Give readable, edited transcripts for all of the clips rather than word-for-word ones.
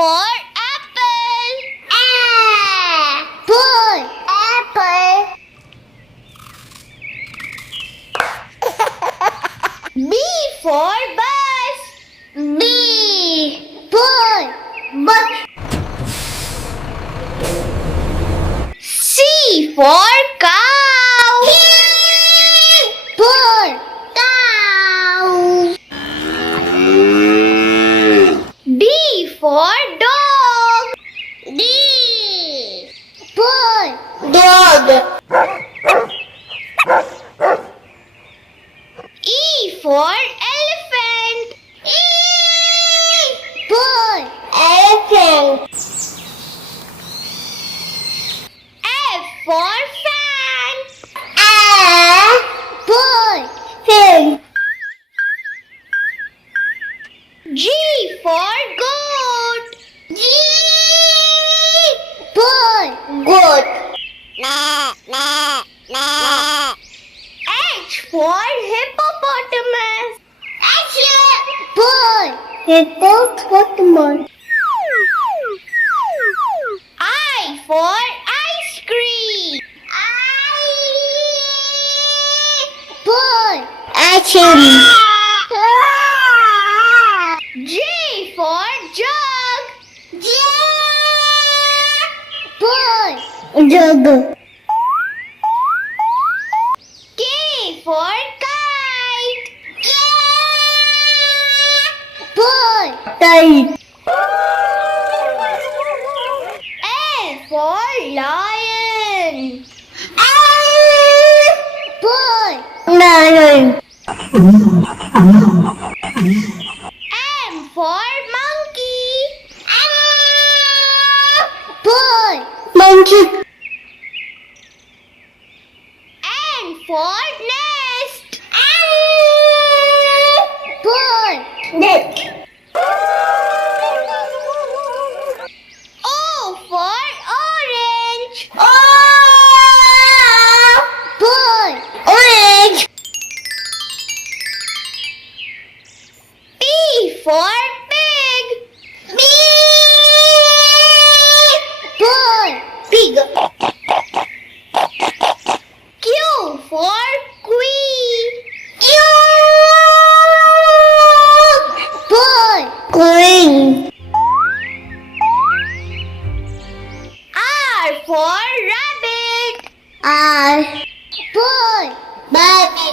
for apple. Apple. Apple. B for bus. B. Ball. Bus. C for cow. Ball. Cow. D for dog. D. Ball. Dog. E for elephant. Ball. Elephant. F for fan. Ball. Fan. G for goat. G. Ball. Goat. H for hippopotamus. Ball. Hippopotamus. I for ice cream. Ball. Action. J for jug. Ball. Jug. K for kite. Ball. Kite. L for lion. Ball. Lion. M for monkey. Ball. Monkey. N for nest. Ball. Net. O for orange. Ball. Orange. P for pig. Ball. Pig. Q for queen. Ball. Queen. R for rabbit. Ball. Baby.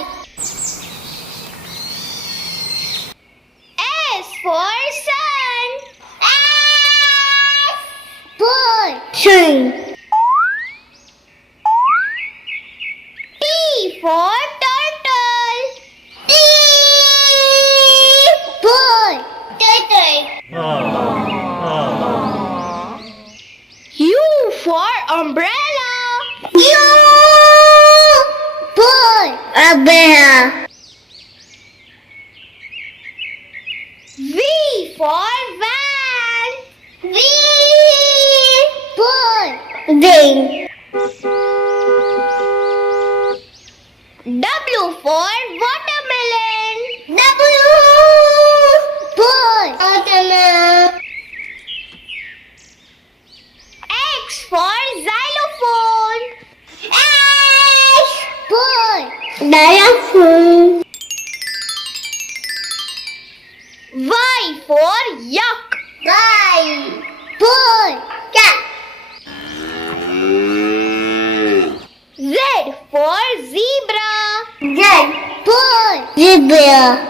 S for sun. Ball. Sun. T for turtle. Ball. Turtle. U for umbrella. Ball. Umbrella. V for van. Ball. Van. W for watermelon. Ball. Watermelon. X for xylophone. Ball. Xylophone. Y for yak. Ball. Cat. Z for zebra. Ball. Zebra.